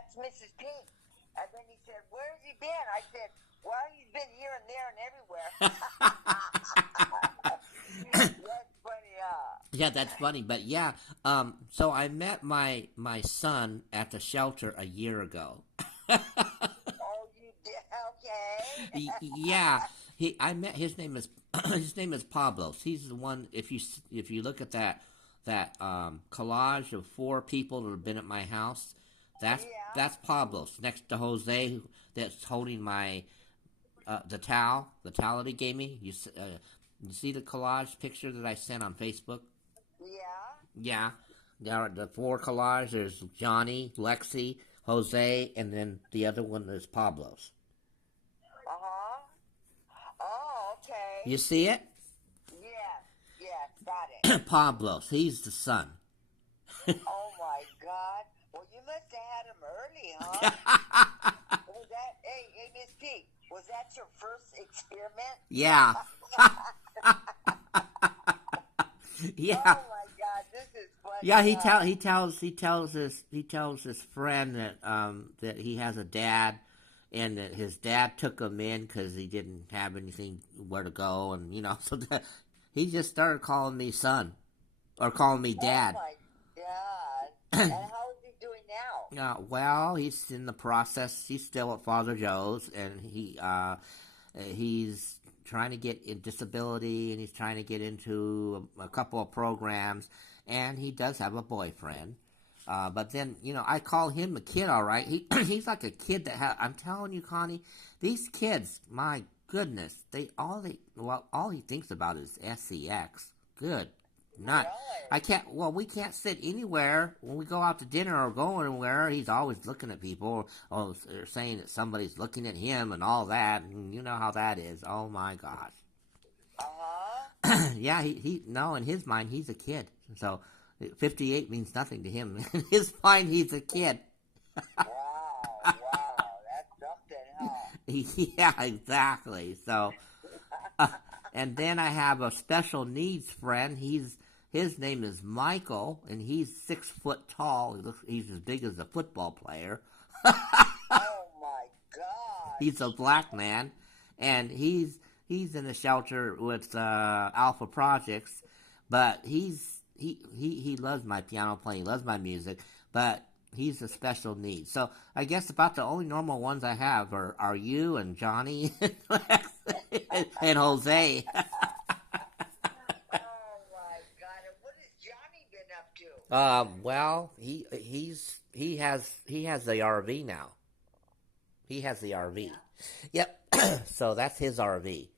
that's Mrs. Pink. And then he said, where has he been? I said, well, he's been here and there and everywhere. That's funny, Yeah, that's funny. But yeah, so I met my son at the shelter a year ago. Oh, you did? Okay. Yeah, I met his name is his name is Pablos. He's the one. If you look at that collage of four people that have been at my house, that's Yeah. that's Pablos next to Jose that's holding my the towel that he gave me. You see the collage picture that I sent on Facebook? Yeah. Yeah, there are the four collage. There's Johnny, Lexi, Jose, and then the other one is Pablo's. Uh-huh. Oh, okay. You see it? Yes. Yes. Got it. Pablo's. He's the son. Oh, my God. Well, you must have had him early, huh? Was that, hey, Miss P, was that your first experiment? Yeah. Yeah. Oh, my God. This is funny. Yeah, he tells his friend that he has a dad, and that his dad took him in because he didn't have anything where to go, and so he just started calling me son, or calling me dad. Oh, my God. And how is he doing now? Well, he's in the process. He's still at Father Joe's, and he's trying to get in disability, and he's trying to get into a couple of programs, and he does have a boyfriend. But then, I call him a kid, all right. He's like a kid I'm telling you, Connie, these kids, my goodness, all he thinks about is sex. Good. Not, Really? we can't sit anywhere when we go out to dinner or go anywhere. He's always looking at people, or saying that somebody's looking at him and all that, and you know how that is. Oh my gosh. Uh-huh. Yeah, no, in his mind, he's a kid. So 58 means nothing to him. In his mind, he's a kid. Wow. That's something, huh? Yeah, exactly. So, and then I have a special needs friend. His name is Michael, and he's 6 foot tall. He's as big as a football player. Oh, my God. He's a black man, and he's in a shelter with Alpha Projects, but he loves my piano playing, he loves my music, but he's a special need. So I guess about the only normal ones I have are you and Johnny and Jose. Oh, my God. And what has Johnny been up to? Well, he has the RV now. He has the RV. Yep. So that's his RV,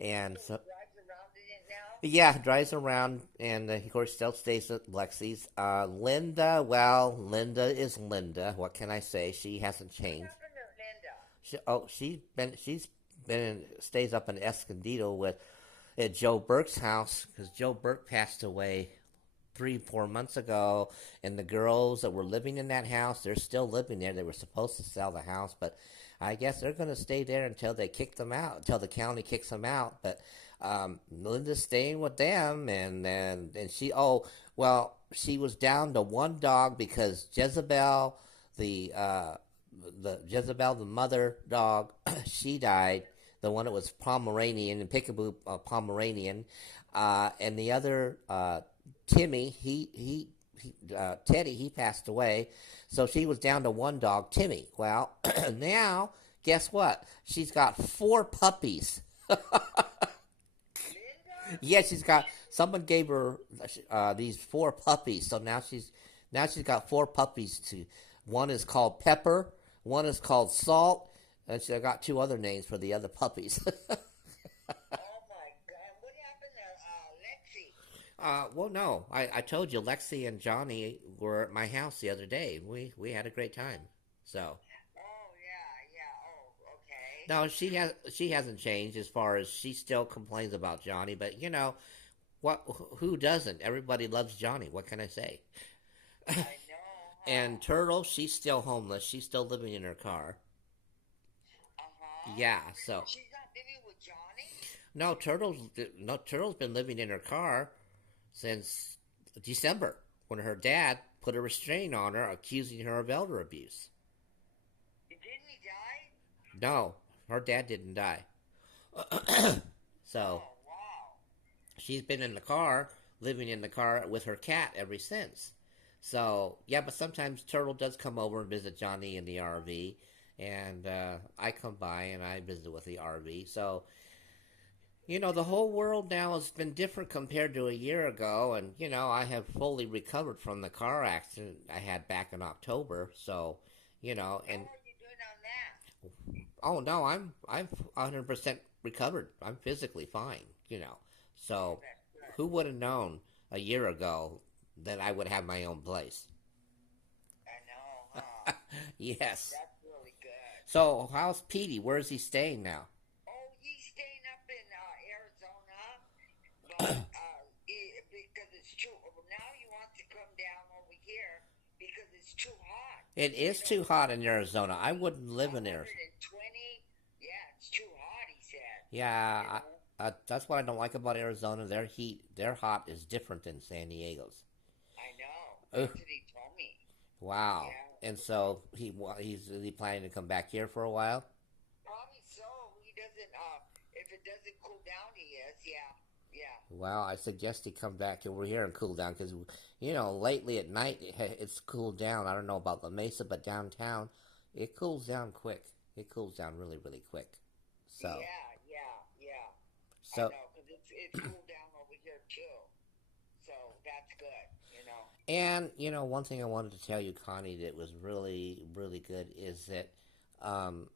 and So so he drives around in it now? yeah, drives around, and of course still stays at Lexi's. Linda, well, Linda is Linda. What can I say? She hasn't What changed. happened to Linda? She's been stays up in Escondido at Joe Burke's house, because Joe Burke passed away 3-4 months ago, and the girls that were living in that house, they're still living there. They were supposed to sell the house, but I guess they're going to stay there until they kick them out, until the county kicks them out. But Linda's staying with them, and she was down to one dog because Jezebel, the mother dog, she died. The one that was Pomeranian and Peekaboo Pomeranian, and the other Timmy, Teddy, he passed away. So she was down to one dog, Timmy. Well, now guess what? She's got 4 puppies. Linda? Yeah, she's got. Someone gave her these 4 puppies, so now she's got 4 puppies. One is called Pepper, one is called Salt, and she got 2 other names for the other puppies. Oh, my God. What happened to Lexi? Well, no, I told you Lexi and Johnny were at my house the other day. We had a great time. So Oh, yeah. Oh, okay. no, she hasn't changed as far as she still complains about Johnny, but what? Who doesn't? Everybody loves Johnny. What can I say? I know, huh? And Turtle, she's still homeless. She's still living in her car. Uh-huh. Yeah, so She's not living with Johnny? Turtle's been living in her car since December, when her dad put a restraint on her, accusing her of elder abuse. No, her dad didn't die. So Oh, wow. she's been in the car, living in the car with her cat ever since. So yeah, but sometimes Turtle does come over and visit Johnny in the RV, and I come by and I visit with the RV. So the whole world now has been different compared to a year ago, and I have fully recovered from the car accident I had back in October. So How and are you doing on that? oh no, I'm 100% recovered. I'm physically fine. Oh, So that's good. who would have known a year ago that I would have my own place? I know, huh? Yes. That's really good. So how's Petey? Where is he staying now? Oh, he's staying up in Arizona, but because it's too. Well, now he wants to come down over here because it's too hot. It is too hot in Arizona. I wouldn't live in there. 120. Yeah, it's too hot. He said. Yeah, You know. that's what I don't like about Arizona. Their hot is different than San Diego's. I know. Ugh, That's what he told me. wow. Yeah. And so he's is he planning to come back here for a while? Probably so. He doesn't. If it doesn't cool down, he is. Yeah. Yeah. Well, I suggest he come back over here and cool down because, lately at night it's cooled down. I don't know about the Mesa, but downtown it cools down quick. It cools down really, really quick. So, Yeah. Yeah. Yeah. I so, know, because it's cooled down over here too. So that's good. and one thing I wanted to tell you, Connie, that was really, really good is that, um,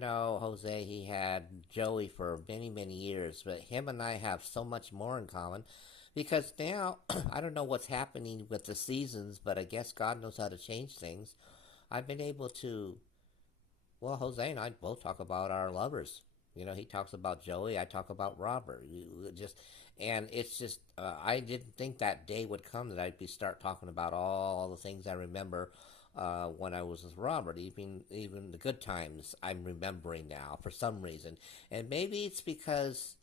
Jose, he had Joey for many, many years, but him and I have so much more in common because now I don't know what's happening with the seasons, but I guess God knows how to change things. I've been able to, well, Jose and I both talk about our lovers. He talks about Joey, I talk about Robert. And it's just, I didn't think that day would come that I'd be start talking about all the things I remember when I was with Robert, even the good times I'm remembering now for some reason. And maybe it's because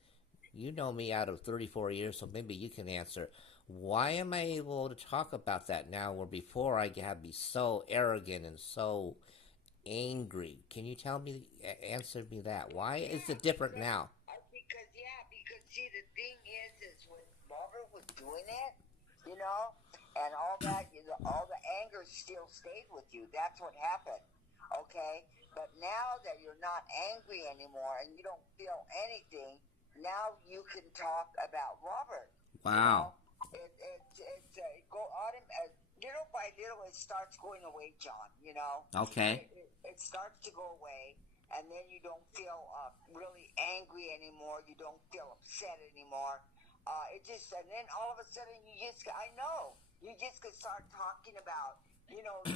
you know me out of 34 years, so maybe you can answer. Why am I able to talk about that now where before I had be so arrogant and so angry? Can you answer me that? Why is Yeah, it different now? because see, the thing is when Robert was doing it, you know, and all that, all the anger still stayed with you. That's what happened, okay? But now that you're not angry anymore and you don't feel anything, now you can talk about Robert. You Wow. know, it go little by little. It starts going away, John. Okay. It starts to go away, and then you don't feel really angry anymore. You don't feel upset anymore. And then all of a sudden I know, you just could start talking about,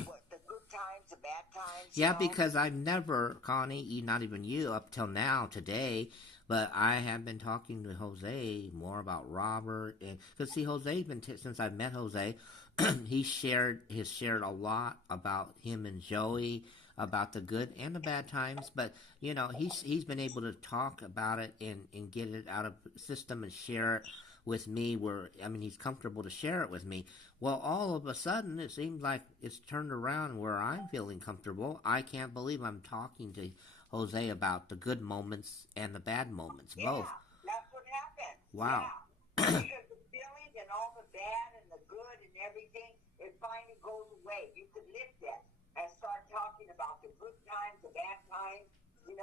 what the good times, the bad times. Yeah, because I've never, Connie, not even you, up till now, today, but I have been talking to Jose more about Robert, and because see, Jose's been since I met Jose, has shared a lot about him and Joey, about the good and the bad times, but he's been able to talk about it and get it out of the system and share it with me where he's comfortable to share it with me. Well, all of a sudden it seems like it's turned around where I'm feeling comfortable. I can't believe I'm talking to Jose about the good moments and the bad moments both. Yeah, that's what happens. Wow. Yeah. Because the feelings and all the bad and the good and everything, it finally goes away. You could lift it and start talking about the good times, the bad times, and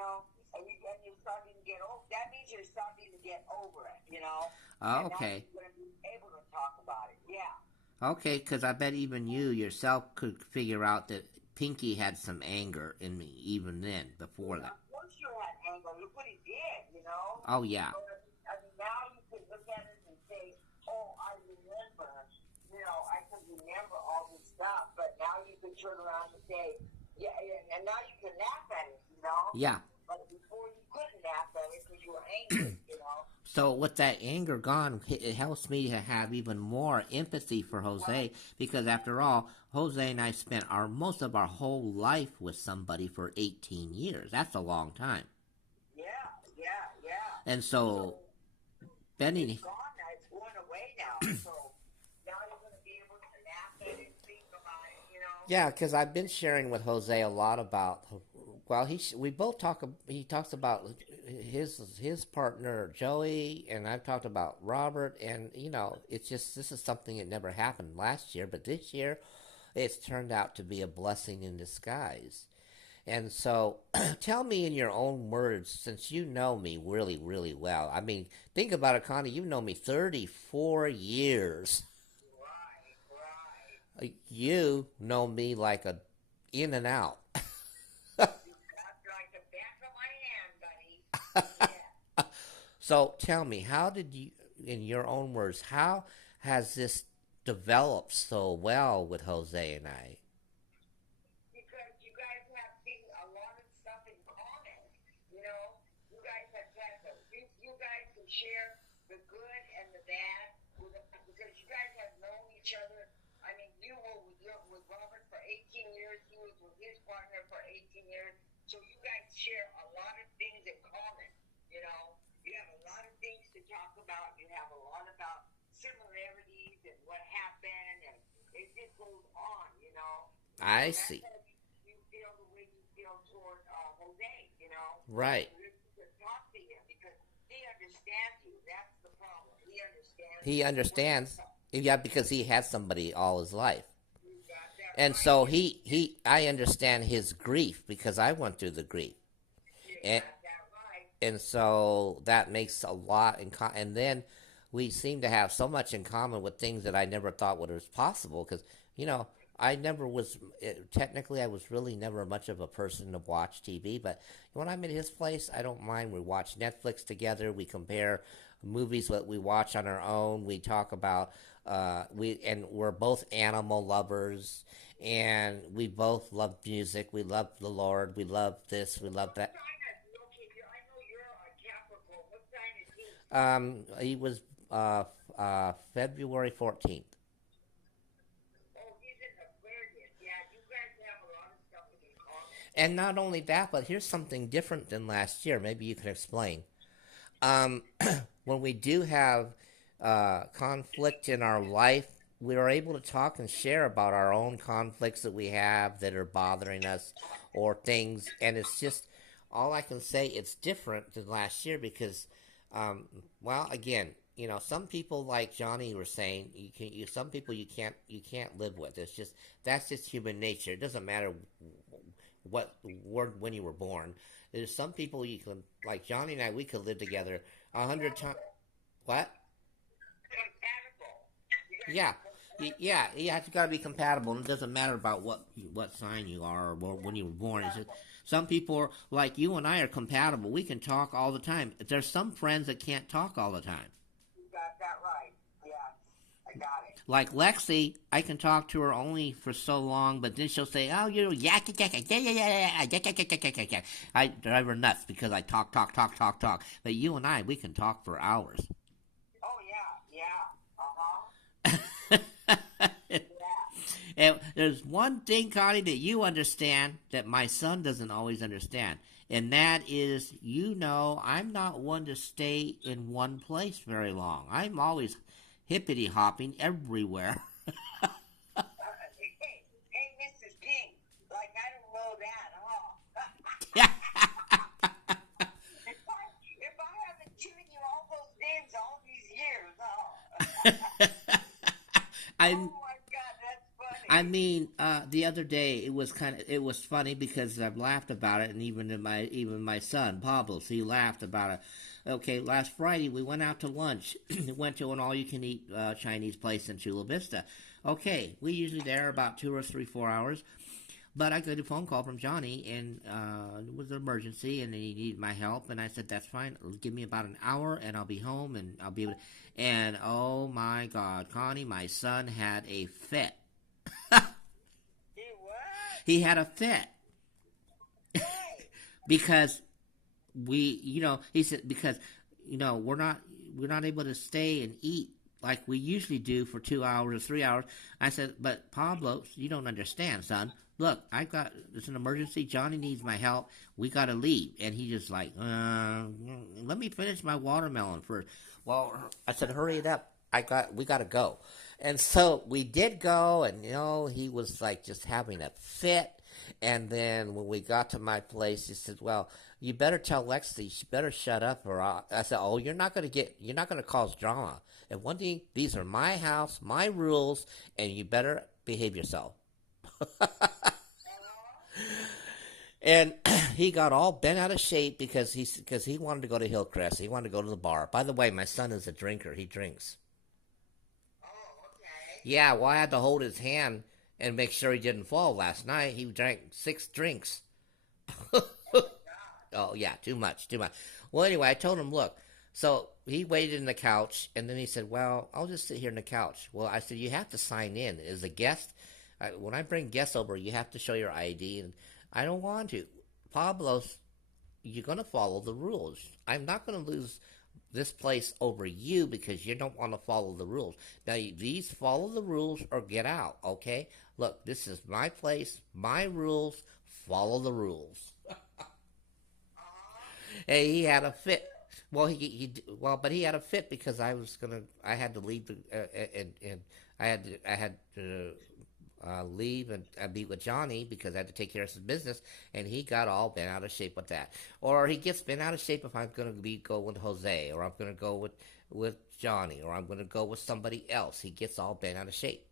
you're starting to get over. That means you're starting to get over it. Oh, And now okay. you're going to be able to talk about it. Yeah. Okay, because I bet even you yourself could figure out that Pinky had some anger in me even then, before that. Of course you had anger. Look what he did. Oh, yeah. So, now you can look at it and say, oh, I remember, I can remember all this stuff, but now you can turn around and say, yeah, and now you can laugh at it. Yeah. But before you couldn't laugh at it because you were angry. So with that anger gone, it helps me to have even more empathy for Jose because after all, Jose and I spent most of our whole life with somebody for 18 years. That's a long time. Yeah. And so, Benny, It's gone now. It's going away now. So now you're going to be able to laugh at it and think about it. yeah, because I've been sharing with Jose a lot about Well, we both talk. He talks about his partner Joey, and I've talked about Robert. And it's just this is something that never happened last year, but this year, it's turned out to be a blessing in disguise. And so, tell me in your own words, since you know me really, really well. I mean, think about it, Connie. You know me 34 years. Right, right. You know me like a in and out. That's like the back of my hand, buddy. Yeah. So tell me, how did you, in your own words, how has this developed so well with Jose and I? Because you guys have seen a lot of stuff in common. You know, you guys have had you guys can share the good and the bad because you guys have known each other. I mean, you were with Robert for 18 years. He was with his partner for 18 years. So you guys share a lot of things in common. You know, you have a lot of things to talk about. You have a lot about similarities and what happened, and it just goes on. You know. I And that's see. how you feel the way you feel toward Jose, you know. Right. You just talk to him because he understands you. That's the problem. He understands He what you're understands. Yeah, because he had somebody all his life. you got that And right. so I understand his grief because I went through the grief. You And, got that right. and so that makes a lot in and then we seem to have so much in common with things that I never thought would was possible because I never was technically I was really never much of a person to watch TV, but when I'm at his place I don't mind. We watch Netflix together, we compare movies that we watch on our own, we talk about we're both animal lovers, and we both love music, we love the Lord, we love this, we love What that. sign is okay? I know you're a Capricorn. What sign is he? He was February 14th. Oh, he's in Aquarius. Yeah, you guys have a lot of stuff in common. And not only that, but here's something different than last year. Maybe you can explain. Um, when we do have conflict in our life, we are able to talk and share about our own conflicts that we have that are bothering us or things. And it's just, all I can say, it's different than last year because, well, again, some people like Johnny were saying, some people you can't live with. It's just, that's just human nature. It doesn't matter when you were born. There's some people you can, like Johnny and I, we could live together 100 times. What? Compatible. You guys Yeah, are compatible. yeah. You have to gotta be compatible. And it doesn't matter about what sign you are or when you were born. It's just some people are, like you and I are compatible. We can talk all the time. There's some friends that can't talk all the time. You got that right. Yeah, I got it. Like Lexi, I can talk to her only for so long, but then she'll say, "Oh, you're yak yak yak yak yak yak yak yak yak yak yak yak." I drive her nuts because I talk talk talk talk talk. But you and I, we can talk for hours. Oh yeah, yeah. Yeah. And there's one thing, Connie, that you understand that my son doesn't always understand, and that is, I'm not one to stay in one place very long. I'm always hippity hopping everywhere. Hey, Mrs. King, like I don't know that, huh? if I haven't given you all those names all these years, huh? I Oh my God, that's I funny. mean, the other day it was funny because I've laughed about it, and even my son Pablo, he laughed about it. Okay, last Friday we went out to lunch. Went to an all-you-can-eat Chinese place in Chula Vista. Okay, we usually there about 2 or 3, 4 hours. But I got a phone call from Johnny, and it was an emergency, and he needed my help. And I said, "That's fine. Give me about an hour, and I'll be home, and I'll be able to." And oh my God, Connie, my son had a fit. He what? He had a fit Hey, because he said because we're not able to stay and eat like we usually do for 2 hours or 3 hours. I said, "But Pablo, you don't understand, son. Look, it's an emergency. Johnny needs my help. We got to leave." And he just like, let me finish my watermelon first. Well, I said, "Hurry it up. We got to go." And so we did go, and he was like just having a fit. And then when we got to my place, he said, "Well, you better tell Lexi. She better shut up." Or I said, "Oh, you're not gonna cause drama. And one thing, these are my house, my rules, and you better behave yourself." And he got all bent out of shape because he wanted to go to Hillcrest. He wanted to go to the bar. By the way, my son is a drinker. He drinks. Oh, okay. Yeah, well, I had to hold his hand and make sure he didn't fall last night. He drank 6 drinks. Oh, yeah, too much, too much. Well, anyway, I told him, look. So he waited in the couch, and then he said, well, I'll just sit here in the couch. Well, I said, you have to sign in. As a guest, when I bring guests over, you have to show your ID, and I don't want to. Pablo's, you're going to follow the rules. I'm not going to lose this place over you because you don't want to follow the rules. Now, these follow the rules or get out, okay? Look, this is my place, my rules, follow the rules. Hey, he had a fit. Well, but he had a fit because I had to leave and I had to leave and meet with Johnny because I had to take care of some business, and he got all bent out of shape with that. Or he gets bent out of shape if I'm going to go with Jose, or I'm going to go with Johnny, or I'm going to go with somebody else. He gets all bent out of shape.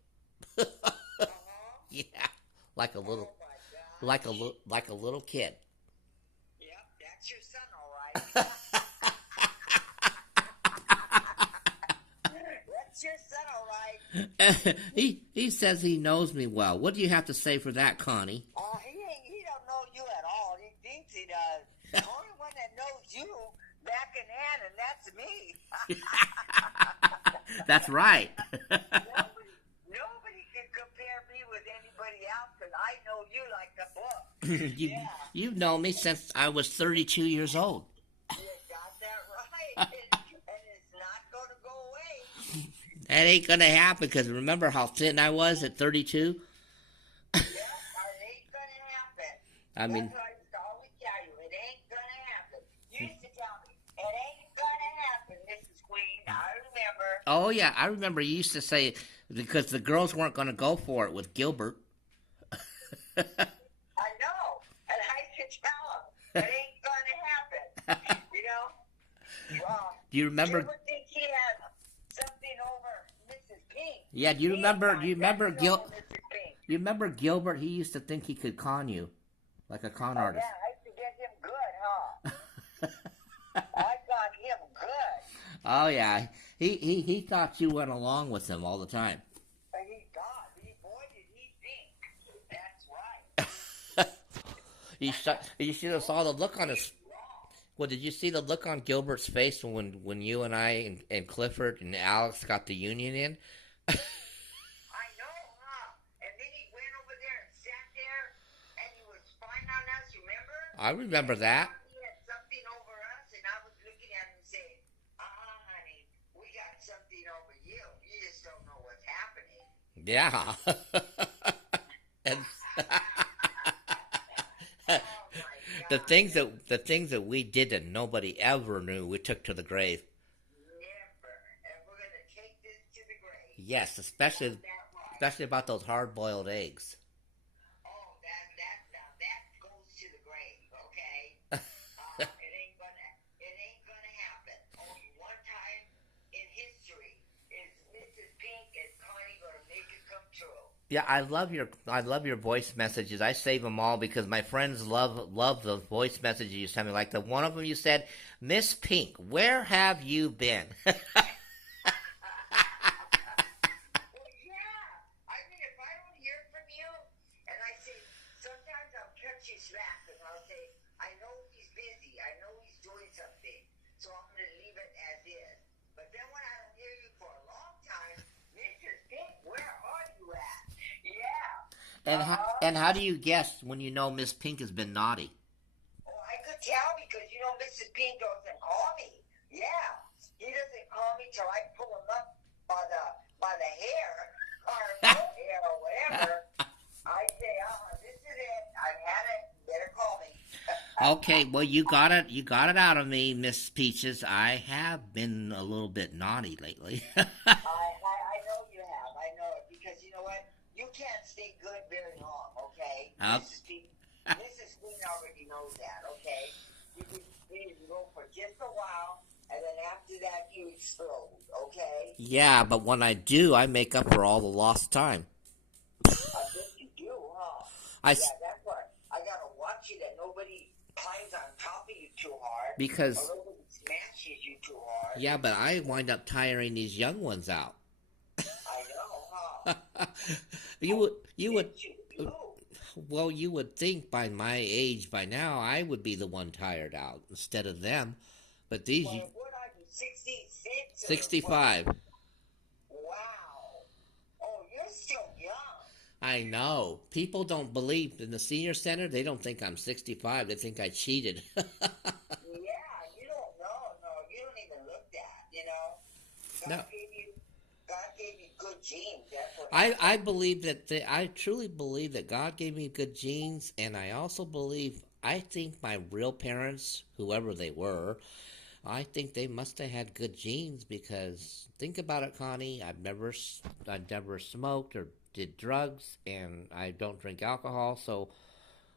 Yeah, like a little, Oh my God. like a little kid. Yep, that's your son, all right. That's your son, all right. He says he knows me well. What do you have to say for that, Connie? He don't know you at all. He thinks he does. The only one that knows you back in hand, and that's me. That's right. Nobody can compare me with anybody else because I know you like the book. Yeah, You've known me since I was 32 years old. you got that right. And it's not going to go away. That ain't gonna happen because remember how thin I was at 32? Yeah, it ain't going to happen. I mean, That's what I used to always tell you. It ain't going to happen. You used to tell me, it ain't going to happen, Mrs. Queen. I remember. oh yeah, I remember you used to say because the girls weren't gonna go for it with Gilbert. I know. And I could tell him, it ain't going to happen. You know? Well, Do you remember? Gilbert thinks he has something over Mrs. Pink. Yeah, do you He remember? has Do you remember nothing over Mrs. Pink. You remember Gilbert? He used to think he could con you, like a con Oh, artist. yeah, I used to get him good, huh? I got him good. Oh yeah, he thought you went along with him all the time. And he thought, boy, did he think. That's right. You should have saw the look on his. Well, did you see the look on Gilbert's face when you and I and Clifford and Alex got the union in? I know, huh? And then he went over there and sat there, and he was spying on us, remember? I remember that. He had something over us, and I was looking at him saying, honey, we got something over you. You just don't know what's happening. Yeah. And Oh, my the God. things that we did that nobody ever knew, we took to the grave. Never. And we're going to take this to the grave. Yes, Got especially that right. especially about those hard-boiled eggs. Oh, that goes to the grave, okay? It ain't gonna happen. Only one time in history is Mrs. Pink and Connie gonna make it come true. Yeah, I love your voice messages. I save them all because my friends love the voice messages you send me. Like the one of them you said, Miss Pink, where have you been? Well, yeah. I mean, if I don't hear from you, and I say, sometimes I'll catch you slack, and I'll say, I know he's busy. I know he's doing something, so I'm gonna leave it as is. But then when I don't hear you for a long time, Mrs. Pink, where are you at? Yeah. And how do you guess when you know Miss Pink has been naughty? Oh, I could tell because Mrs. Pink doesn't call me. Yeah, he doesn't call me till I pull him up by the hair or no hair or whatever. I say, this is it. I've had it. You better call me. Okay, well you got it out of me, Miss Peaches. I have been a little bit naughty lately. I know you have. I know it because you know what? You can't stay good very long. Okay, Mrs. Pink Mrs. Queen already knows that, okay? You can go for just a while, and then after that, you explode, okay? Yeah, but when I do, I make up for all the lost time. I bet you do, huh? I Yeah, that's why I gotta watch you that nobody climbs on top of you too hard, or because nobody smashes you too hard. yeah, but I wind up tiring these young ones out. I know, huh? You would Bet you do. well, you would think by my age by now I would be the one tired out instead of them. But these Well, what are you, 66 or what? 65. Wow. Oh, you're still young. I know. People don't believe in the senior center. They don't think I'm 65. They think I cheated. Yeah, you don't know. No, you don't even look that, you know? No. God gave you good genes. That's what I believe I truly believe that God gave me good genes, and I also believe I think my real parents, whoever they were, I think they must have had good genes because think about it, Connie. I've never smoked or did drugs, and I don't drink alcohol. So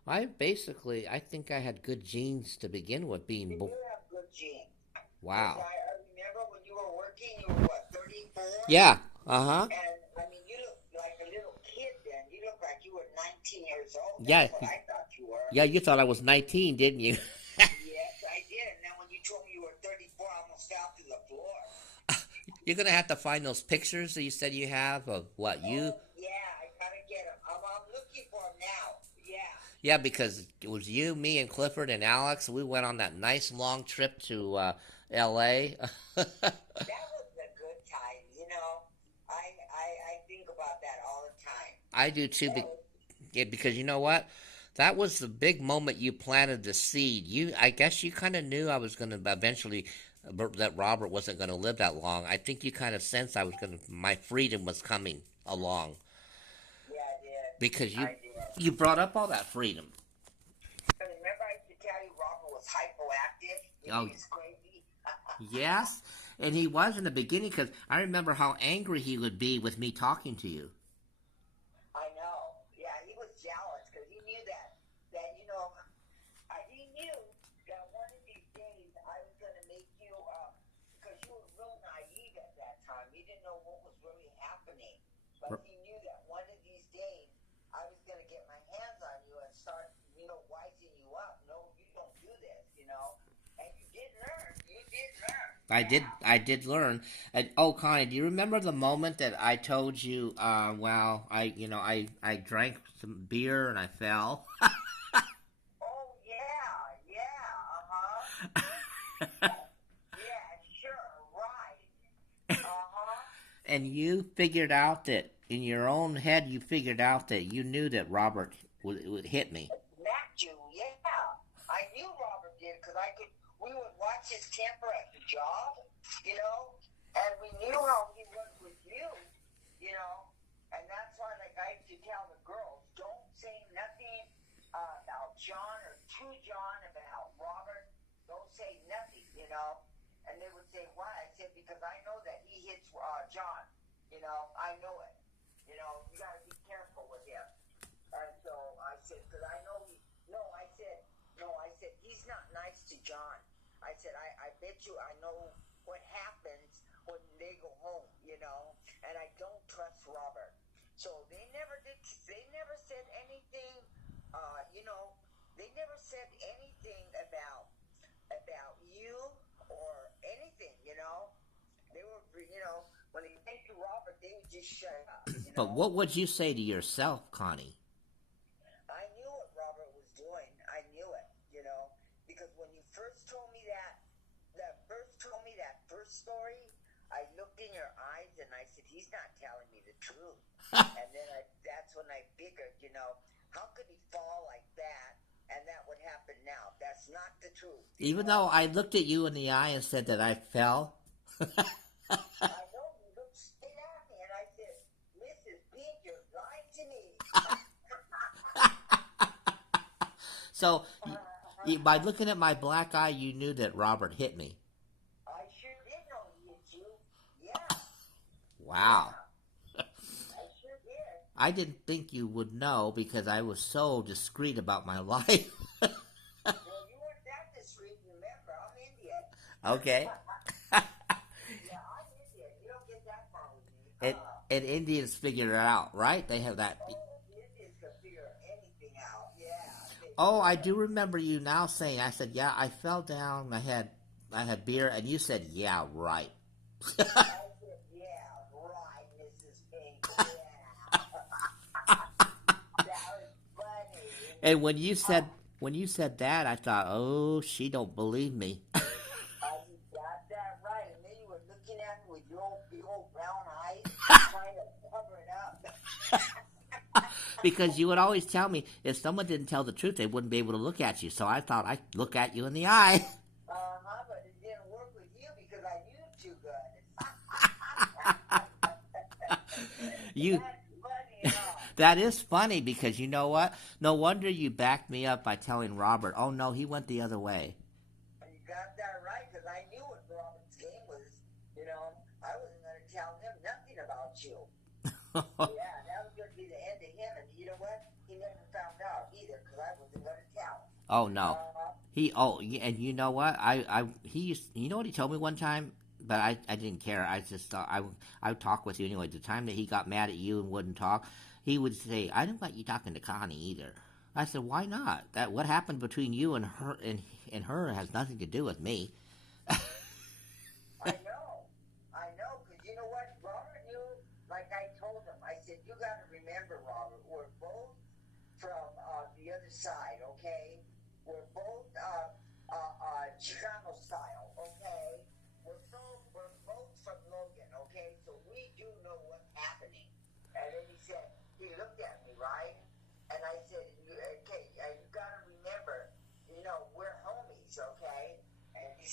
I think I had good genes to begin with. you do have good genes. Because Wow. I remember when you were working, you were what, 34? Yeah. Uh huh. And, I mean, you look like a little kid then. You look like you were 19 years old. Yeah. That's what I thought you were. Yeah. You thought I was 19, didn't you? Yes, I did. And then when you told me you were 34, I almost fell to the floor. You're gonna have to find those pictures that you said you have of what you. Oh, yeah, I gotta get them. I'm looking for them now. Yeah. Yeah, because it was you, me, and Clifford and Alex. We went on that nice long trip to L.A. That was a good time, you know. I think about that all the time. I do too, That was, yeah, because you know what? That was the big moment you planted the seed. I guess you kind of knew I was going to eventually that Robert wasn't going to live that long. I think you kind of sensed my freedom was coming along yeah, I did. because I did. you brought up all that freedom. But remember I used to tell you Robert was hypoactive? Oh, He's crazy. yes, and he was in the beginning because I remember how angry he would be with me talking to you. I know. Yeah, he was jealous because he knew you know, he knew that one of these days I was going to make you, because you were real naive at that time. You didn't know what was really happening. But he knew that one of these days I was going to get my hands on you and start, you know, wising you up. No, you don't do this, you know. And you did learn. You did learn. I did learn. And oh, Connie, do you remember the moment that I told you? Well, I drank some beer and I fell. Oh, yeah, uh-huh. Yeah, sure, right. Uh-huh. And you figured out that in your own head, you figured out that you knew that Robert would hit me. Smacked you, yeah. I knew Robert did because we would watch his temper at the job, you know, and we knew how he was with you, you know, and that's why, like, I used to tell the girls, don't say nothing about John or to John about Robert. Don't say nothing, you know. And they would say, why? I said, because I know that he hits John, you know. I know it. You know, you got to be careful with him. And so I said, because I know I said, he's not nice to John. I said, I bet you I know what happens when they go home, you know, and I don't trust Robert. So they never said anything, you know, they never said anything about you or anything, you know. They were, you know, when it came to Robert, they would just shut up, you know. But what would you say to yourself, Connie? I knew what Robert was doing. I knew it, you know, because when you first told me that first story, I looked in your eyes and I said, he's not telling me the truth. And then that's when I figured, you know, how could he fall like that and that would happen now? That's not the truth. Even though I looked at you in the eye and said that I fell. I know you looked straight at me and I said, Mrs. Pink, you're lying to me. So, by looking at my black eye, you knew that Robert hit me. I sure did know he hit you. Yeah. Wow. I sure did. I didn't think you would know because I was so discreet about my life. Well, you weren't that discreet, remember? I'm Indian. Okay. Yeah, I'm Indian. You don't get that far with me. And, and Indians figure it out, right? They have that. Oh, the Indians can figure anything out. Yeah. Oh, I do remember you now saying. I said, "Yeah, I fell down. I had beer," and you said, "Yeah, right." I said, yeah, right, Mrs. Pink. Yeah. That was funny. And when you said that, I thought, "Oh, she don't believe me." You got that right. And then you were looking at me with your old, big old brown eyes, trying to cover it up. Because you would always tell me if someone didn't tell the truth, they wouldn't be able to look at you. So I thought I'd look at you in the eye. But it didn't work with you because I knew too good. You That's funny, huh? That is funny because you know what? No wonder you backed me up by telling Robert, "Oh no, he went the other way." You got that right because I knew what Robert's game was. You know, I wasn't going to tell him nothing about you. Yeah, that was going to be the end of him. And you know what? He never found out either because I wasn't going to tell. Oh no. And you know what? You know what he told me one time, but I didn't care. I just thought I would talk with you anyway. The time that he got mad at you and wouldn't talk, he would say, "I don't want you talking to Connie either." I said, "Why not? That what happened between you and her has nothing to do with me." I know, because you know what? Robert knew, like I told him, I said, you got to remember, Robert, we're both from the other side, okay? We're both Chicano style, okay? We're both from Logan, okay? So we do know what's happening. And then he looked at me, right? And I said, okay, you got to remember, we're homies, okay? And he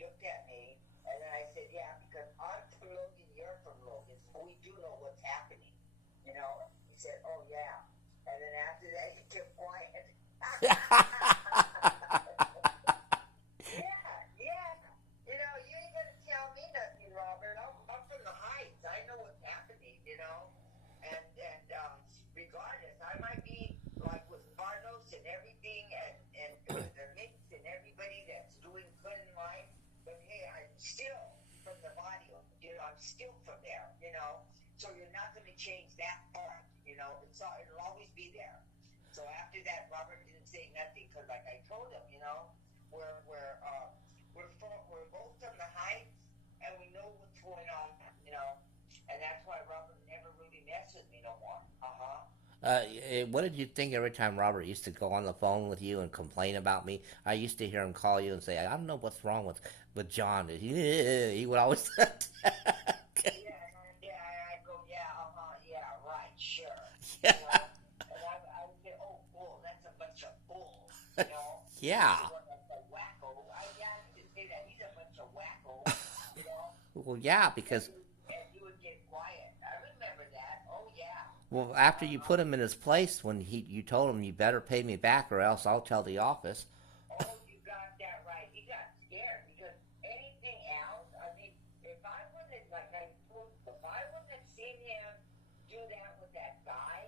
looked at me, and then I said, yeah, because I'm from Logan, you're from Logan, so we do know what's happening. He said, oh, yeah. And then after that, he kept quiet. Yeah. You ain't going to tell me nothing, Robert. I'm from the Heights. I know what's happening, And regardless, I might be like with Carlos and everything and the mix and everybody that's doing good in life. But hey, I'm still from the body. I'm still from there, So you're not going to change that part, It'll always be there. So after that, Robert didn't say nothing because, like I told him, we're both from the Heights and we know what's going on, And that's why Robert never really messed with me no more. What did you think every time Robert used to go on the phone with you and complain about me? I used to hear him call you and say, "I don't know what's wrong with John." He would always. I go, yeah, right, sure. Yeah. And I would say, oh, bull, that's a bunch of bulls, Yeah. That's a wacko. You can say that. He's a bunch of wacko, Well, yeah, because. And you would get quiet. I remember that. Oh, yeah. Well, after you put him in his place, when you told him you better pay me back or else I'll tell the office. Oh, you got that right. He got scared because anything else, I mean, if I wouldn't have seen him do that with that guy,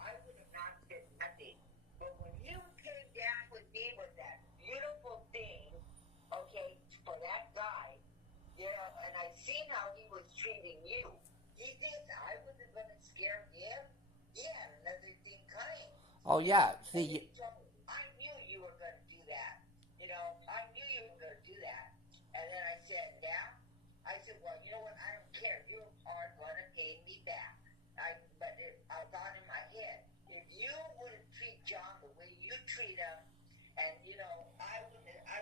I would have not said nothing. But when you came back with me with that beautiful thing, okay, for that guy, and I seen how he was treating you, he thinks I wasn't going to scare him. He had another thing coming. Oh yeah, see. I knew you were going to do that. I knew you were going to do that. And then I said, yeah. I said, well, you know what? I don't care. You are going to pay me back. But I thought in my head, if you wouldn't treat John the way you treat him, and I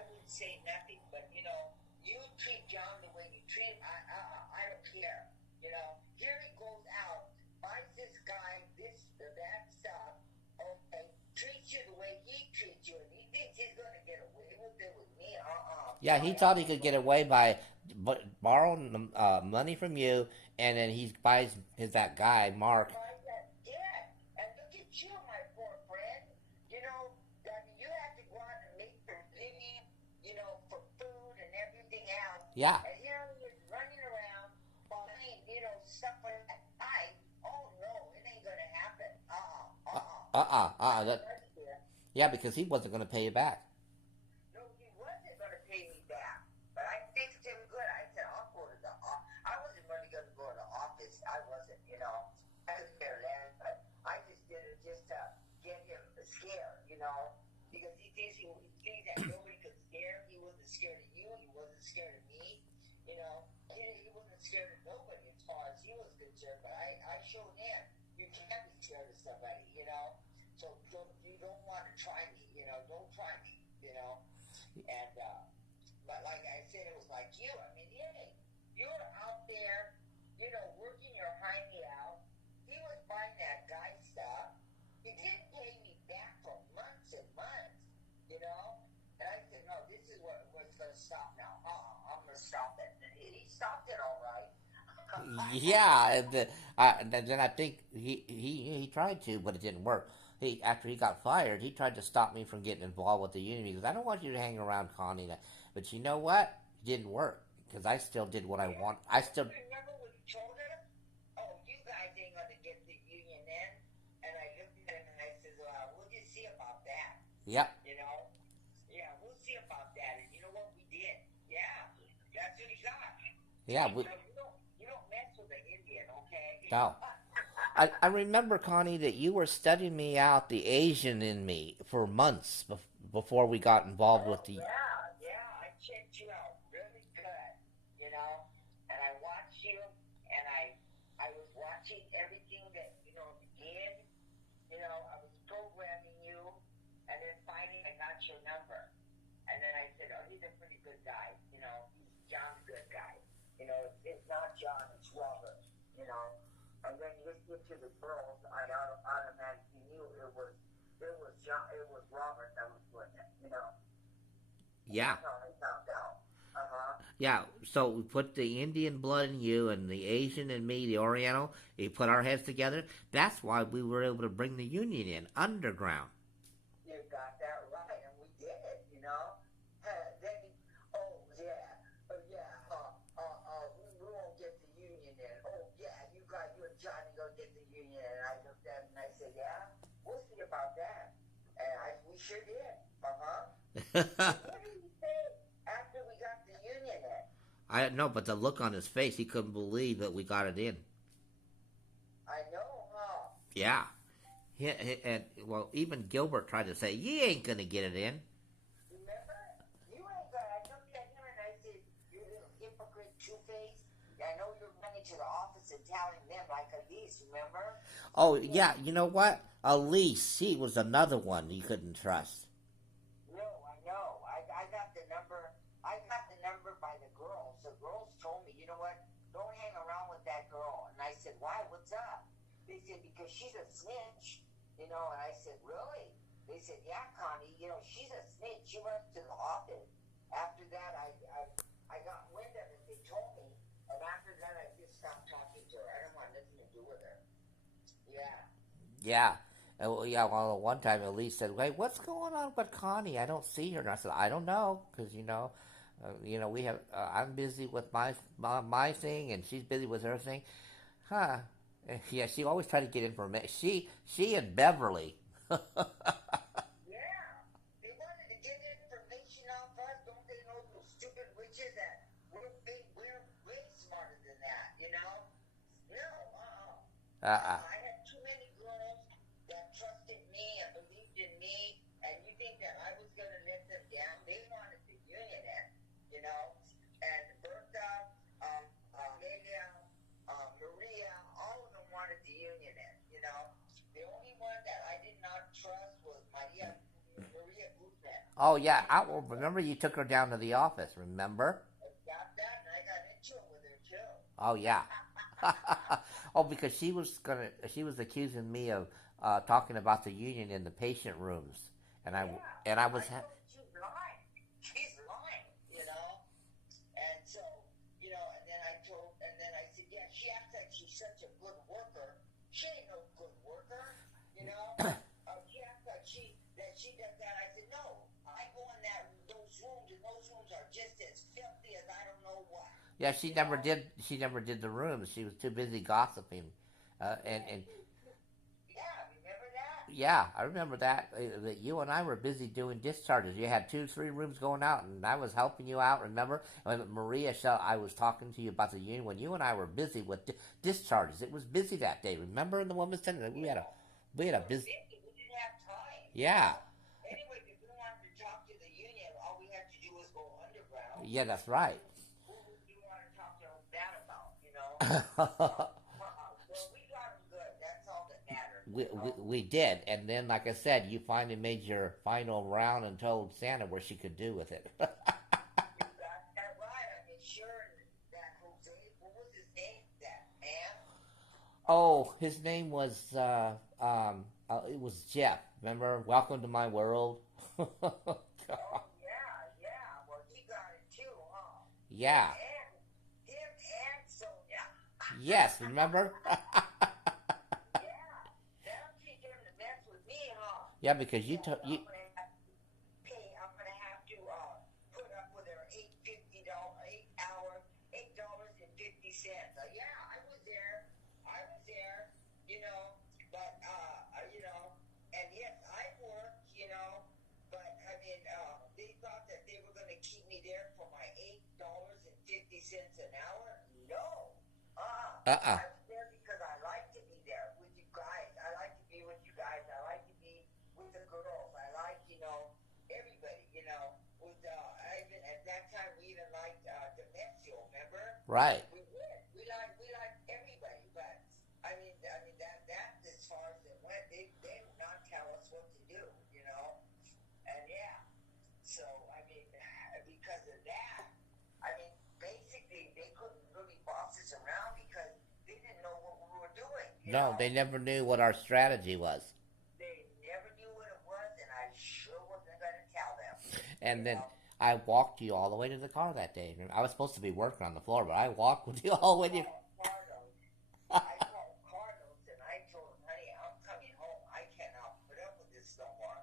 wouldn't say nothing. But you treat John the way you treat him. I don't care. Here he goes out, buys this guy that stuff. Okay, treats you the way he treats you, and he thinks he's going to get away with it with me. Yeah, he thought he could get away by borrowing money from you, and then he buys that guy Mark. Yeah, and look at you, my poor friend. That you have to go out and make your living, for food and everything else. Yeah. And here he is running around buying, stuff for that guy. Oh no, it ain't gonna That, That's fair. yeah, because he wasn't going to pay you back. No, he wasn't going to pay me back. But I fixed him good. I said, I'll go to the office. I wasn't really going to go to the office. I wasn't, I could care less. But I just did it just to get him scared, because he thinks that nobody could scare him. He wasn't scared of you. He wasn't scared of me. He wasn't scared of nobody as far as he was concerned. But I showed him you can be scared of somebody, So you don't want to try me, don't try me, And but like I said, it was like you. I mean, hey, you were out there, working your hiney out. He was buying that guy stuff. He didn't pay me back for months and months, And I said, no, this is what's going to stop now. I'm going to stop it. And he stopped it all right. Yeah, then I think he tried to, but it didn't work. After he got fired, he tried to stop me from getting involved with the union because I don't want you to hang around Connie. But you know what? It didn't work because I still did what I want. I still. Remember what you told him? Oh, you guys ain't going to get the union in. And I looked at him and I said, well, we'll just see about that. Yep. Yeah, we'll see about that. And you know what? We did. Yeah, that's what he got. Yeah, you don't mess with an Indian, okay? No. I remember, Connie, that you were studying me out, the Asian in me, for months before we got involved with the. Yeah, I checked you out really good, and I watched you, and I was watching everything that, you did, I was programming you, and then finally I got your number, and then I said, oh, he's a pretty good guy, John's a good guy, it's not John, it's Robert, And then you just get to the girls, I automatically knew it was John, it was Robert that was doing it, Yeah. That's how I found out. Yeah, so we put the Indian blood in you and the Asian in me, the Oriental. We put our heads together. That's why we were able to bring the union in underground. You got that right, and we did it, Then, we won't get the union in. Oh, yeah, you and Johnny go get the union in. And I looked at him and I said, yeah, we'll see about that. And we sure did. What did he say after we got the union in? I don't know, but the look on his face, he couldn't believe that we got it in. I know, huh? Yeah. And even Gilbert tried to say, "You ain't gonna get it in." Remember? You ain't gonna. I looked at him and I said, "You little hypocrite, two-faced." I know you're running to the office and telling them like Elise. Remember? Oh yeah, you know what? Elise, she was another one you couldn't trust. No, I know. I got the number. I got the number by the girls. The girls told me, you know what? Don't hang around with that girl. And I said, why? What's up? They said, because she's a snitch. And I said, really? They said, yeah, Connie, she's a snitch. She went to the office. After that, I got wind of it. They told me. And after that, I just stopped talking to her. I don't want nothing to do with her. Yeah. Yeah. Yeah, well, one time Elise said, "Wait, what's going on with Connie? I don't see her." And I said, "I don't know, because we have. I'm busy with my thing, and she's busy with her thing, huh?" Yeah, she always tried to get information. She and Beverly. Yeah. They wanted to get information off us. Don't they know those stupid witches that we're way smarter than that, No, I had too many girls that trusted me and believed in me, and you think that I was going to let them down? They wanted the union in, And Bertha, Lelia, Maria, all of them wanted the union in, The only one that I did not trust was Maria Guzman. Oh yeah, remember you took her down to the office. Remember? I got that, and I got into it with her too. Oh yeah. Oh, because she was accusing me of talking about the union in the patient rooms, and I was. She's lying. She's lying, And so, and then I said, yeah, she acts like she's such a good worker. She ain't no good worker, She acts like she does that. I said, no, I go in those rooms, and those rooms are just as filthy as I don't know what. Yeah, she never did. She never did the rooms. She was too busy gossiping, and Yeah, remember that? Yeah, I remember that. That you and I were busy doing discharges. You had 2, 3 rooms going out, and I was helping you out. Remember, when Maria, I was talking to you about the union when you and I were busy with discharges. It was busy that day. Remember in the women's center, we had a busy. We didn't have time, you Yeah, know. Anyway, if we wanted to talk to the union, all we had to do was go underground. yeah, that's right. Who would you want to talk to that about, you know? Well, we got them good. That's all that matters, we, you we know. we did, and then like I said, you finally made your final round and told Santa what she could do with it. You got that right. I mean, sure, that Jose, what was his name? That man? Oh, his name was it was Jeff. Remember, Welcome to My World. Oh, yeah, yeah. Well, he got it too, huh? Yeah. Him and Sonia. Yes. Remember? Yeah. That'll teach him to mess with me, huh? Yeah, because you Yeah, took you. I'm gonna have to pay. I'm gonna have to put up with her $8.50, 8 hour, $8.50. Yeah, I was there. I was there. You know, but you know, and yes, I worked. You know, but I mean, they thought that they were gonna keep me there for my $8.50 an hour. No. Uh. I was there because I like to be there with you guys. I like to be with you guys. I like to be with the girls. I like, you know, everybody, you know. With I even at that time we even liked Demencio, remember? Right. We did. We like everybody, but I mean that as far as it went, they would not tell us what to do, you know. And yeah. So I mean because of that, I mean basically they couldn't really boss us around because they didn't know what we were doing, you No, know. they never knew what our strategy was. They never knew what it was, and I sure wasn't going to tell them. And You then know, I walked you all the way to the car that day. I was supposed to be working on the floor, but I walked with you all the way to. Carlos. I called Carlos and I told him, honey, I'm coming home. I cannot put up with this no more.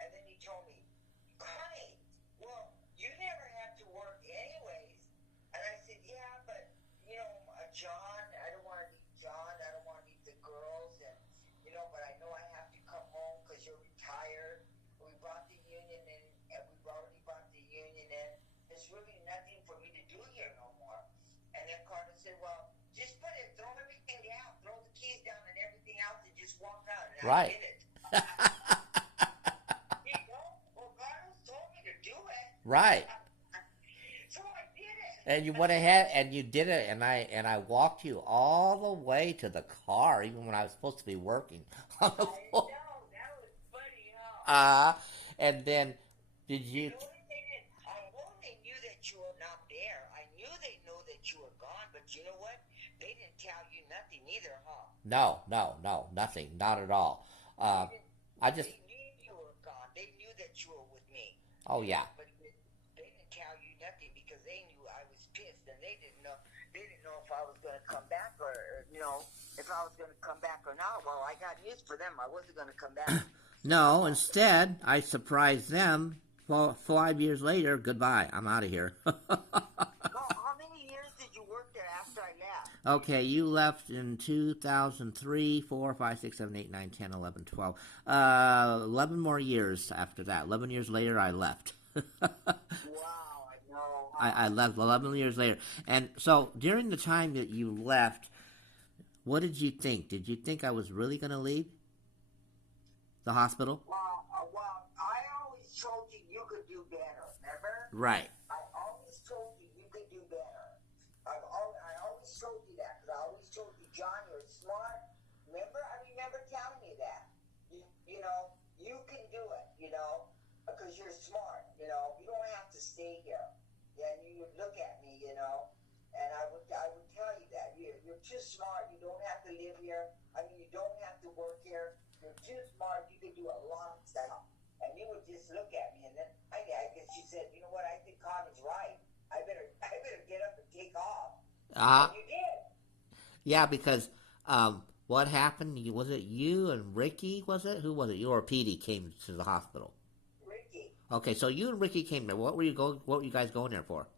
And then he told me, honey, well, you never have to work anyways. And I said, yeah, but, you know, John, I don't want to leave John. I don't want to leave the girls. And, you know, but I know I have to come home because you're retired. We brought the union in, and we've already brought the union in. There's really nothing for me to do here no more. And then Carter said, well, just throw everything down, throw the keys down and everything else and just walk out. And I Right. did it. You know, well, Carlos told me to do it. Right. So I did it. And you went ahead and you did it, and I walked you all the way to the car, even when I was supposed to be working on the I floor. know, that was funny, huh? And then did you? The only thing is, I know they knew that you were not there. I knew they knew that you were gone, but you know what? They didn't tell you nothing either, huh? No, nothing, not at all. I just, They knew you were gone. They knew that you were with me. oh yeah, But they didn't tell you nothing because they knew I was pissed and they didn't know. They didn't know if I was going to come back or you know if I was going to come back or not. Well, I got news for them. I wasn't going to come back. no. Instead, I surprised them. Well, 5 years later, goodbye. I'm out of here. How many years did you work there after I left? Okay, you left in 2003, 4, 5, 6, 7, 8, 9, 10, 11, 12. 11 more years after that. 11 years later, I left. Wow, I know. I left 11 years later. And so during the time that you left, what did you think? Did you think I was really going to leave the hospital? Well, I always told you you could do better. Remember? Right. I always told you you could do better. I always told you that because I always told you, John, you're smart. Remember? I remember telling you that. You know, you can do it. You know, because you're smart. You know, you don't have to stay here. Yeah, and you look at me. You know, and I would tell you that you're too smart. You don't have to live here. I mean, you don't have to work here. You're too smart. You can do a lot of stuff. And you would just look at me, and then I guess you said, you know what? I think Connor's right. I better get up and take off. And you did. Yeah, because what happened? Was it you and Ricky? Was it? Who was it? You or Petey came to the hospital? Ricky. Okay, so you and Ricky came there. What were you guys going there for?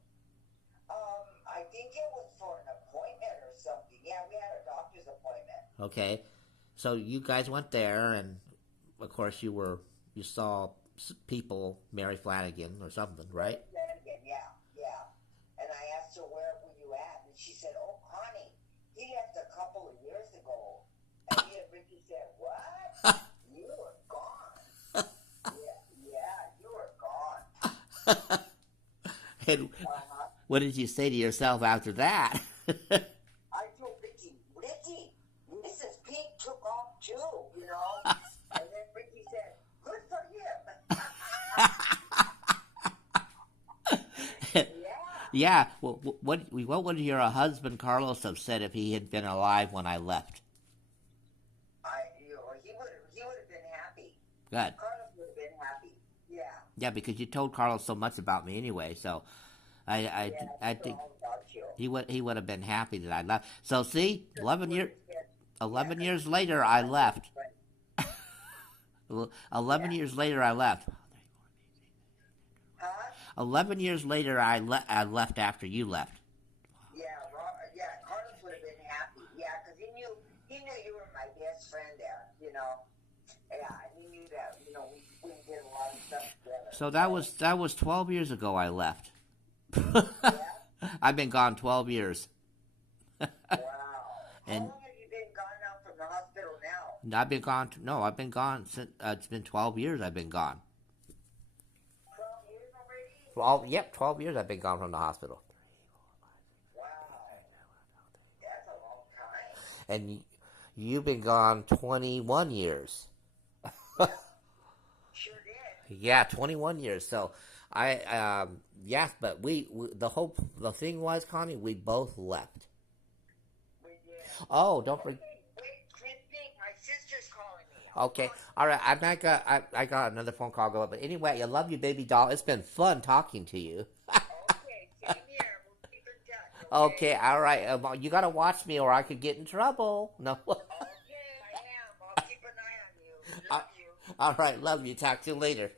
I think it was for an appointment or something. Yeah, we had a doctor's appointment. Okay, so you guys went there, and of course, you saw people, Mary Flanagan or something, right? Flanagan, yeah, yeah. And I asked her, where were you at? And she said, oh, Connie, he left a couple of years ago. And me and Ricky said, what? You were gone. Yeah, you were gone. And what did you say to yourself after that? I told Ricky, Mrs. Pink took off too, you know? And then Ricky said, good for him. Yeah. Yeah. Well, what would your husband Carlos have said if he had been alive when I left? He would have been happy. Good. Carlos would have been happy. Yeah. Yeah, because you told Carlos so much about me anyway, so I think all about you. he would have been happy that I left. So see, 11 years later I left. 11 years later I left. Huh? 11 years later I left after you left. Yeah, Carlos would have been happy. Yeah, because he knew you were my best friend there, you know. Yeah, and he knew that, you know, we did a lot of stuff together. So that was 12 years ago I left. Yeah? I've been gone 12 years. Wow. And how long have you been gone now from the hospital now? I've been gone since it's been 12 years I've been gone. 12 years already? 12 years I've been gone from the hospital. Wow. That's a long time. And you've been gone 21 years. Sure did. Yeah, 21 years. So yes, but the thing was, Connie, we both left. We did. Oh, don't forget. Wait, Christine, my sister's calling me. Okay, all right. I got another phone call going, but anyway, I love you, baby doll. It's been fun talking to you. Okay, same here. We'll keep in touch. Okay, all right. You gotta watch me, or I could get in trouble. No. Okay, I am. I'll keep an eye on you. Love you. All right, love you. Talk to you later.